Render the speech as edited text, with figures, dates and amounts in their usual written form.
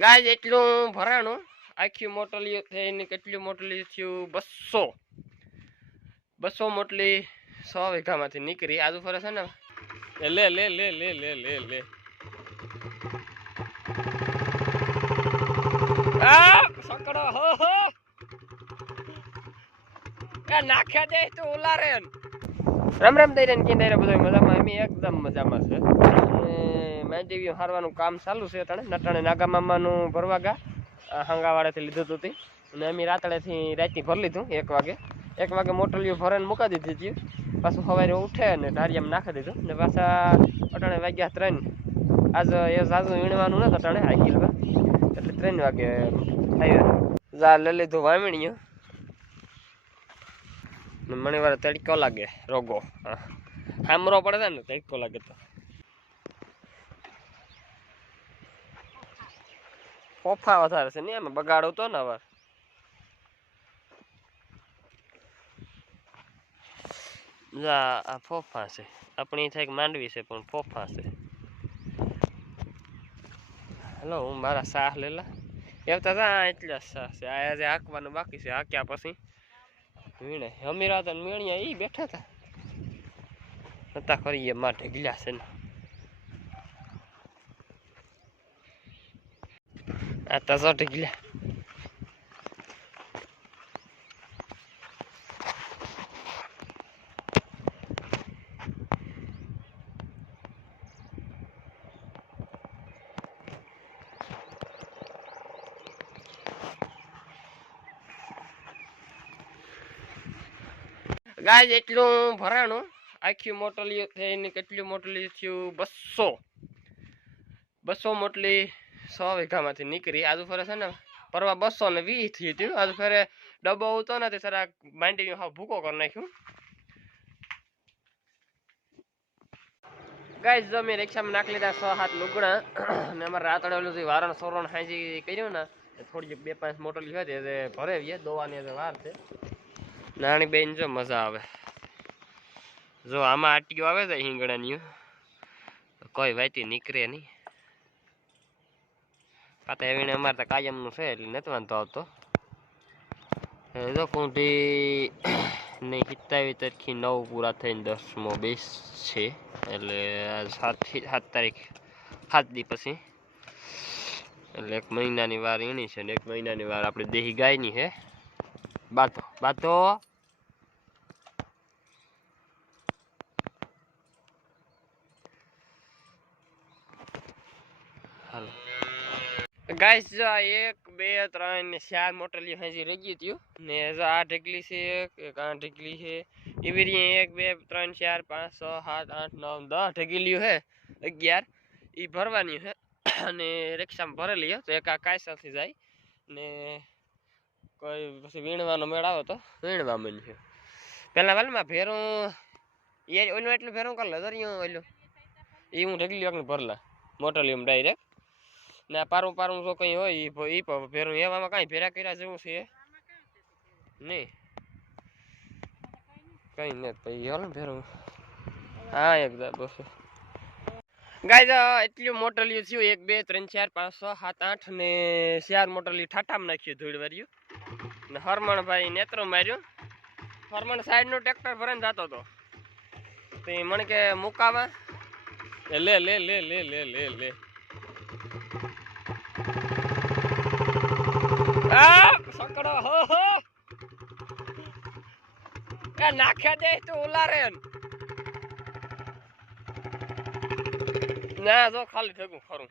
ગાય એટલું ભરાણું આખી મોટલીઓ થઈને કેટલી મોટલી થયું 200 મોટલી 100 વીઘામાંથી નીકળી આજુ ફરે છે ને લે લે લે લે લે લે લે આ સકડો હો હો એ નાખ્યા દે તો ઉલારે રામ રામ દઈરેન કે દઈરે બધો મજામાં એમ એકદમ મજામાં છે અને મેંડીવી હારવાનું કામ ચાલુ છે અટાણે નટાણે નાગા મામાનું ભરવા ગા હંગાવાળાથી લીધું હતું તે અને અમે રાતળેથી રાતથી ભરી લીધું 1 વાગે મોટલીઓ ભરાઈને મૂકા દીધી હતી પાછું સવારે ઉઠે અને ધારિયામાં નાખી દીધું ને પાછા અટાણે વાગ્યા 3 આજ એ સાજુ વીણવાનું નથી અટાણે હાઈકીલમાં એટલે 3 વાગે આવ્યા જા લઈ લીધું વાવણીઓ મને વાર તડકો લાગે રોગો હામરો પડે ને તડકો લાગે તો ફોફા વધારે છે ને એમાં બગાડો તો ને વાર જા આ ફોફા છે આપણી થાય માંડવી છે પણ ફોફા છે હેલો હું મારા સાહ લેલા એવતા જા એટલા સાહ છે આ જે હાંકવાનું બાકી છે હાંક્યા પછી વીણે અમીરા તો મેણિયા ઈ બેઠા હતા કરીએ માટે ગિલા છે ને આ તો સો ઢગલા ગાય એટલું ભરાણું આખી મોટલીઓ થઈને કેટલી મોટલી થયું 200 મોટલી 100 વીઘામાંથી નીકળી આજુ ફરે છે ને પરવા 220 થયું હતું આજુ ફરે ડબ્બો હતો ને તે સરા માંડી હા ભૂકો કરી નાખ્યું ગાય જમી રિક્ષામાં નાખી લીધા 6-7 લુગડા અને અમારે રાતડે ઓલું વારણ સોરણ હાજી કર્યું ને થોડી 2-5 મોટલી હોય તે ભરે દોવાની વાર છે નાની બેન જો મજા આવે જો આમાં આટીઓ આવે છે હિંગણાની કોઈ વાતી નીકળે નહીં પાતા એવીને અમારે તો કાયમનું છે એટલે નથી વાંધો આવતો જો કુંઠી નહીં 27 તારીખથી 9 પૂરા થઈને 10મો બેસ છે એટલે 7 તારીખ 7 દી પછી એટલે 1 મહિનાની વાર એની છે ને 1 મહિનાની વાર આપણે દેહી ગાયની છે બાતો હાલો ગાઈસ જો 1 2 3 ને 4 મોટલી હજી રહી ગઈ હતી ને જો આ ઢગલી છે એક આ ઢગલી છે એવી રીતે 1 2 3 4 5 6 7 8 9 10 ઢગલીઓ છે 11 ઈ ભરવાની છે અને રિક્ષામાં ભરેલી તો એક આ કાયસાથી જાય ને કોઈ પછી વીણવાનો મેળ આવે તો વીણવા મન છે પેલા વાલમાં ભેરું એ ઓલું એટલું ભેરું કર લે દરિયો ઓલું એ હું ઢગલી એકને ભરલા મોટલીમાં ડાયરેક્ટ ને પારું પારું જો કઈ હોય ઈ ભેરું એવામાં કાંઈ ભેરા કર્યા જેવું છે નહીં કઈ નથી પછી હાલ ને ભેરું હા એકદમ બસ ગાય એટલું મોટલીઓ થયું 1 2 3 4 5 6 7 8 ને 4 મોટલી ઠાઠામાં નાખ્યું ધૂળ વાર્યું ને હરમણભાઈ નેત્રો માર્યું હરમણ સાઈડનું ટ્રેક્ટર ભરીને જતો હતો તો મને કે મુકાવા લે લે લે લે લે લે લે આ સકડો હો હો એ નાખ્યા દે તો ઉલારે ના જો ખાલી થયું ખરું